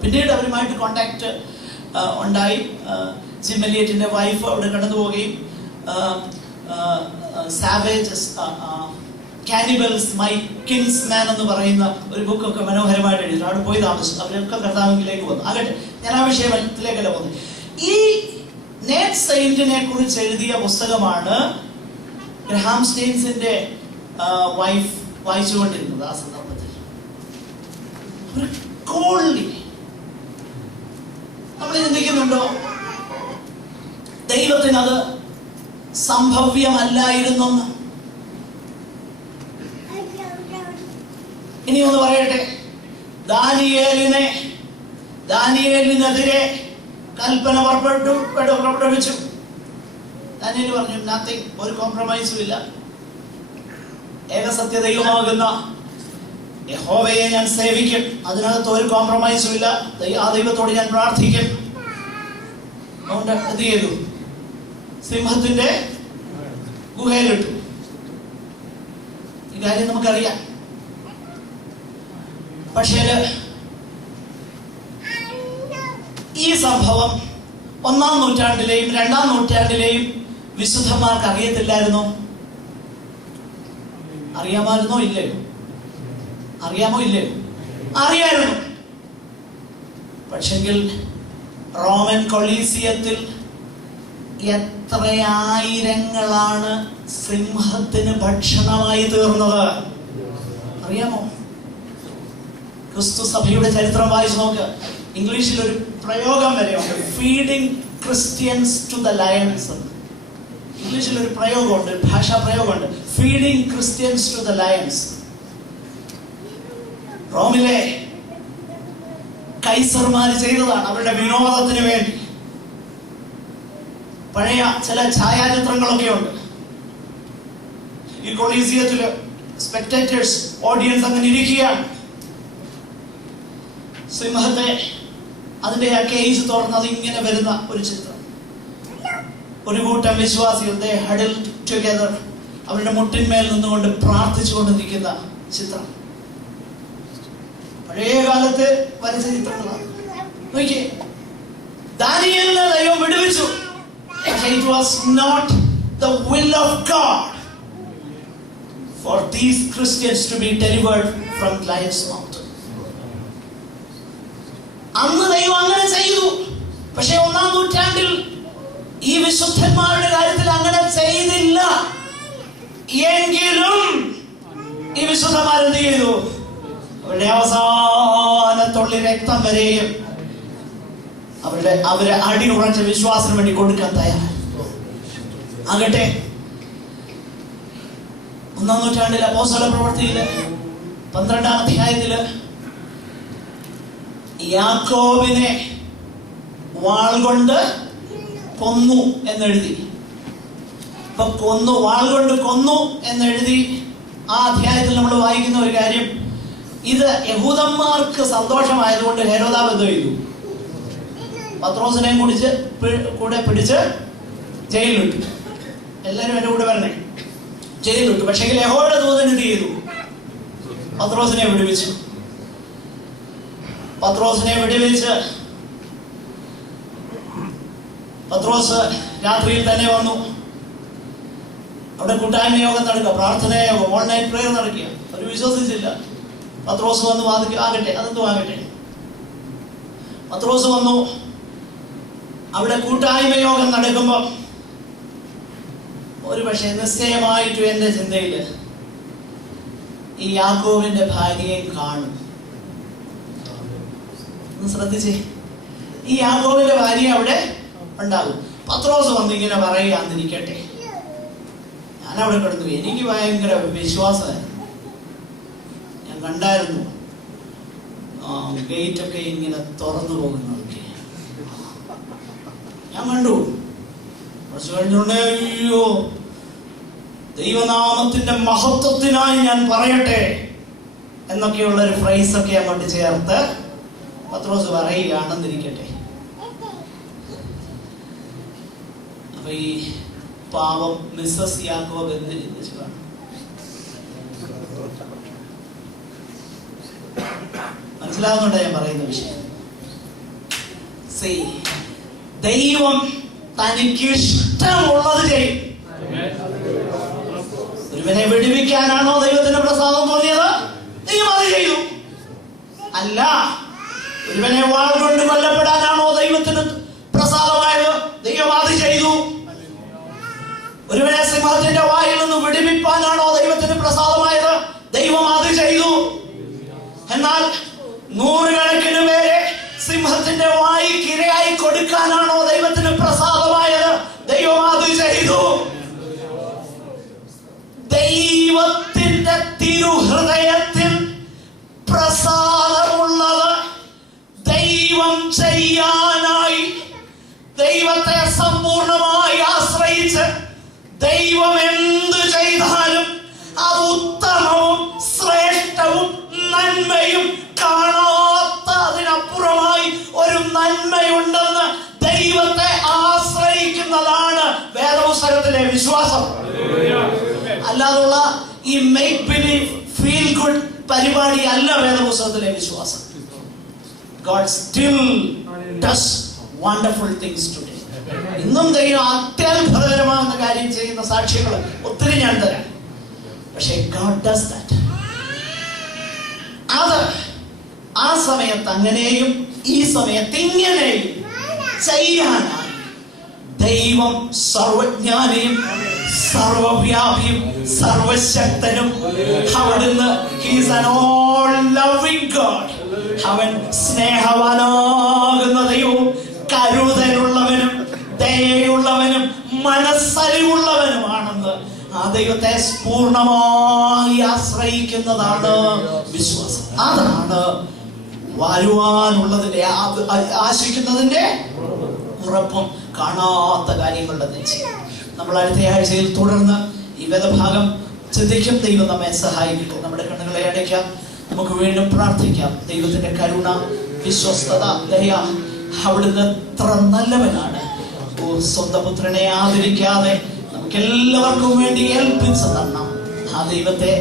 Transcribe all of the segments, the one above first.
പിന്നീട് അവരുമായിട്ട് കോണ്ടാക്ട് ഉണ്ടായി. ജിം എലിയറ്റിന്റെ വൈഫ് അവിടെ കടന്നു പോവുകയും സാവേജസ് കാനിബൽസ് മൈ കിൻസ്മാൻ എന്ന് പറയുന്ന ഒരു ബുക്കൊക്കെ മനോഹരമായിട്ട് എഴുതി. അവിടെ പോയി താമസിച്ചു. അവരൊക്കെ കർത്താവിലേക്ക് വന്നു. ആകട്ടെ, ഞാൻ ആ വിഷയത്തിലേക്കല്ല പോകുന്നത്. ഈ നേറ്റ് സെയിന്റിനെ കുറിച്ച് എഴുതിയ പുസ്തകമാണ് ഗ്രഹാം സ്റ്റെയിൻസിന്റെ വൈഫ് വായിച്ചുകൊണ്ടിരുന്നത്. ആ സന്ദർഭത്തിൽ ഒരു കോൾലി നമ്മൾ ചിന്തിക്കുന്നുണ്ടോ ദൈവത്തിനത് സംഭവ്യമല്ലായിരുന്നെന്ന്? ഇനി ഒന്ന് പറയട്ടെ, ദാനിയേലിനെതിരെ കൽപ്പന പുറപ്പെടുവിച്ചു. ദാനിയേൽ പറഞ്ഞു, നത്തിങ്, ഒരു കോംപ്രമൈസും ഇല്ല. ഏകസത്യ ദൈവമാകുന്ന യഹോവയെ ഞാൻ സേവിക്കും, അതിനകത്ത് ഒരു കോംപ്രമൈസും ഇല്ല. ആ ദൈവത്തോട് ഞാൻ പ്രാർത്ഥിക്കും. അതുകൊണ്ട് എന്ത് ചെയ്തു? സിംഹത്തിന്റെ ഗുഹയിലിട്ടു. ഈ കാര്യം നമുക്കറിയാം. പക്ഷേ ഈ സംഭവം 1-ാം നൂറ്റാണ്ടിലെയും 2-ാം നൂറ്റാണ്ടിലെയും വിശുദ്ധന്മാർക്ക് അറിയത്തില്ലായിരുന്നോ? അറിയാമായിരുന്നോ? ഇല്ലയോ? അറിയാമോ? ഇല്ലയോ? അറിയായിരുന്നു. പക്ഷെങ്കിൽ റോമൻ കൊളീസിയത്തിൽ എത്ര ആയിരങ്ങളാണ് സിംഹത്തിന് ഭക്ഷണമായി തീർന്നത് അറിയാമോ? ക്രിസ്തു സഭയുടെ ചരിത്രം വായിച്ചു നോക്ക്. ഇംഗ്ലീഷിൽ ഒരു പ്രയോഗം വരെയുണ്ട്, feeding Christians to the lions. ഇംഗ്ലീഷിൽ ഒരു പ്രയോഗമുണ്ട്, ഭാഷാ പ്രയോഗമുണ്ട്, feeding Christians to the lions. റോമിലെ കൈസർമാർ ചെയ്തതാണ് അവരുടെ വിനോദത്തിന് വേണ്ടി. പഴയ ചില ഛായാചിത്രങ്ങളൊക്കെ ഉണ്ട്. ഈ കൊളീസിയത്തില് സ്പെക്ടേറ്റേഴ്സ്, ഓഡിയൻസ് അങ്ങനെ ഇരിക്കുകയാണ്. സിംഹത്തെ അതിന്റെ ആ കേജ് തുറന്നത് ഇങ്ങനെ വരുന്ന ഒരു ചിത്രം. ഒരു കൂട്ടം വിശ്വാസികൾ ഹഡിൽഡ് ടുഗദർ, അവരുടെ മുട്ടിന്മേൽ നിന്നുകൊണ്ട് പ്രാർത്ഥിച്ചുകൊണ്ട് നിൽക്കുന്ന ചിത്രം. പഴയ കാലത്ത് വരച്ച ചിത്രങ്ങളാണ്. നോക്കിയേ, ദാനിയേലിനെ ദൈവം വിടുവിച്ചു. It was not the will of God for these Christians to be delivered from lion's mouth. അന്ന് ദൈവം അങ്ങനെ ചെയ്തു. പക്ഷെ 1-ാം നൂറ്റാണ്ടിൽ ഈ വിശുദ്ധന്മാരുടെ കാര്യത്തിൽ അങ്ങനെ ചെയ്തില്ല. എങ്കിലും ഈ വിശുദ്ധന്മാരെന്ത് ചെയ്തു? അവരുടെ അവസാനത്തുള്ളി രക്തം വരെയും അവരെ അടിയുറച്ച വിശ്വാസത്തിന് വേണ്ടി കൊടുക്കാൻ തയ്യാറായി. ആകട്ടെ, 1-ാം നൂറ്റാണ്ടിൽ അപ്പോസ്തല പ്രവൃത്തിയില് 12-ാം അധ്യായത്തില് യാക്കോബിനെ വാൾ കൊണ്ട് കൊന്നു എന്നെഴുതി. വാൾ കൊണ്ട് കൊന്നു എന്നെഴുതി. ആ അധ്യായത്തിൽ നമ്മൾ വായിക്കുന്ന ഒരു കാര്യം, ഇത് യഹൂദന്മാർക്ക് സന്തോഷമായതുകൊണ്ട് ഹെരോദാവ് എന്ത് ചെയ്തു? പത്രോസിനെയും കൂടെ പിടിച്ച് ജയിലിലിട്ടു. എല്ലാവരും എന്റെ കൂടെ വരണേ, ജയിലിലിട്ടു. പക്ഷേ യഹോവയുടെ ദൂതൻ എന്ത് ചെയ്തു? പത്രോസിനെ വിടുവിച്ചു. പത്രോസ് രാത്രിയിൽ തന്നെ വന്നു. അവിടെ കൂട്ടായ്മ യോഗം നടക്കുക, പ്രാർത്ഥന യോഗം, ഓൺലൈൻ പ്രേയർ നടക്കുക. അവർ വിശ്വസിച്ചില്ല. പത്രോസ് വന്നു വാദിക്കുക. ആകട്ടെ, അതെന്തും ആകട്ടെ. പത്രോസ് വന്നു. അവിടെ കൂട്ടായ്മ യോഗം നടക്കുമ്പോ ഒരു പക്ഷേ നിശ്ചയമായിട്ടും എന്റെ ചിന്തയില് ഈ യാക്കോബിന്റെ ഭാര്യയെ കാണും. ശ്രദ്ധിച്ചേ, ഈ യാക്കോബിന്റെ ഭാര്യ അവിടെ ഉണ്ടാകും. പത്രോസ് വന്ന് ഇങ്ങനെ പറയുകയാന്നിരിക്കട്ടെ, ഞാനവിടെ കിടന്നു. എനിക്ക് ഭയങ്കര വിശ്വാസമായിരുന്നു. ഞാൻ കണ്ടായിരുന്നു ഗേറ്റ് ഒക്കെ ഇങ്ങനെ തുറന്നു പോകുന്നതൊക്കെ ഞാൻ കണ്ടു. കുറച്ച് കഴിഞ്ഞുകൊണ്ട് അയ്യോ, ദൈവനാമത്തിന്റെ മഹത്വത്തിനായി ഞാൻ പറയട്ടെ എന്നൊക്കെയുള്ള ഒരു ഫ്രൈസ് ഒക്കെ അങ്ങോട്ട് ചേർത്ത് പത്രോസ് പറയുകയാണെന്നിരിക്കട്ടെ. അപ്പൊ ഈ പാവം മിസ്സസ് യാക്കോബ് എന്ത് ചിന്തിച്ചു കാണും? മനസ്സിലാകുന്നുണ്ടോ ഞാൻ പറയുന്ന വിഷയം? ദൈവം തനിക്കിഷ്ടമുള്ളത് ചെയ്യും. ഒരുവനെ വിടുവിക്കാനാണോ ദൈവത്തിന് പ്രസാദം തോന്നിയത്? ദൈവം അത് ചെയ്തു. അല്ല, ഒരുവനെ വാൾ കൊണ്ട് കൊല്ലപ്പെടാനാണോ ദൈവത്തിന് പ്രസാദമായത്? ദൈവം അത് ചെയ്തു. ഒരുവനെ സിംഹത്തിന്റെ വായിൽ നിന്ന് വിടുവിപ്പാനാണോ ദൈവത്തിന് പ്രസാദമായത്? ദൈവം അത് ചെയ്തു. എന്നാൽ 100 കണക്കിന് പേരെ സിംഹത്തിന്റെ വായിക്ക് ഇരയായി കൊടുക്കാനാണോ ദൈവത്തിന് പ്രസാദമായത്? ദൈവം അത് ചെയ്തു. ദൈവത്തിന്റെ തിരുഹൃദയത്തിൽ പ്രസാദമുള്ളത് ദൈവം ചെയ്യാനായി, ദൈവത്തെ സമ്പൂർണമായി ആശ്രയിച്ച് ദൈവം എന്ത് ചെയ്താലും അത് ഉത്തമവും ശ്രേഷ്ഠവും നന്മയും കാണാത്ത അതിനപ്പുറമായി ഒരു നന്മയുണ്ടെന്ന് ദൈവത്തെ ആശ്രയിക്കുന്നതാണ് വേദപുസ്തകത്തിലെ വിശ്വാസം. അല്ലാതുള്ള ഈ മേക്ക് ബിലീവ് ഫീൽ ഗുഡ് പരിപാടി അല്ല വേദപുസ്തകത്തിലെ വിശ്വാസം. God still does wonderful things today. ഇന്നും ദൈവം അത്യത്ഭുതകരമാകുന്ന കാര്യം ചെയ്യുന്ന സാക്ഷ്യങ്ങൾ ഒത്തിരി ഞാൻ തരാം. പക്ഷേ God does that. അത് ആ സമയത്ത് അങ്ങനെയും ഈ സമയത്ത് ഇങ്ങനെയും ചെയ്യാനായി ദൈവം സർവജ്ഞാനിയും സർവവ്യാപിയും സർവശക്തനും അവിടുന്ന് He is an all loving God. അവൻ സ്നേഹവാനാകുന്ന ദൈവവും കരുതലുള്ളവനും ദയയുള്ളവനും മനസ്സലിവുള്ളവനുമാണെന്ന് ആ ദൈവത്തെ പൂർണ്ണമായി ആശ്രയിക്കുന്നതാണ് വിശ്വാസം. അതാണ് വരുവാനുള്ളതിന്റെ ആശിക്കുന്നതിന്റെ ഉറപ്പും കാണാത്ത കാര്യങ്ങളുടെ നിശ്ചയം. നമ്മൾ അടുത്ത ആഴ്ചയിൽ തുടർന്ന് ഈ വേദഭാഗം ചിന്തിക്കും. ദൈവം നമ്മെ സഹായിക്കട്ടെ. നമ്മുടെ കണ്ണുകളെ അടയ്ക്കാം. നമുക്ക് വീണ്ടും പ്രാർത്ഥിക്കാം. ദൈവത്തിന്റെ കരുണ, വിശ്വസ്തത, ദയ, അവിടുന്ന് എത്ര നല്ലവനാണ്. സ്വന്തം പുത്രനെ ആദരിക്കാതെ നമുക്ക് എല്ലാവർക്കും വേണ്ടി ഏൽപ്പിച്ചു തരണം. ആ ദൈവത്തെ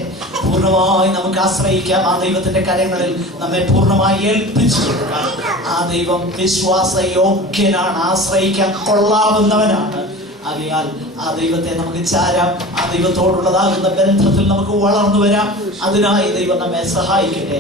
പൂർണ്ണമായി നമുക്ക് ആശ്രയിക്കാം. ആ ദൈവത്തിന്റെ കരങ്ങളിൽ നമ്മെ പൂർണ്ണമായി ഏൽപ്പിച്ചു കൊടുക്കാം. ആ ദൈവം വിശ്വാസയോഗ്യനാണ്, ആശ്രയിക്കാൻ കൊള്ളാവുന്നവനാണ്. ആകയാൽ ആ ദൈവത്തെ നമുക്ക് ചാരാം. ആ ദൈവത്തോടുള്ളതാകുന്ന ബന്ധത്തിൽ നമുക്ക് വളർന്നു വരാം. അതിനായി ദൈവം നമ്മെ സഹായിക്കട്ടെ.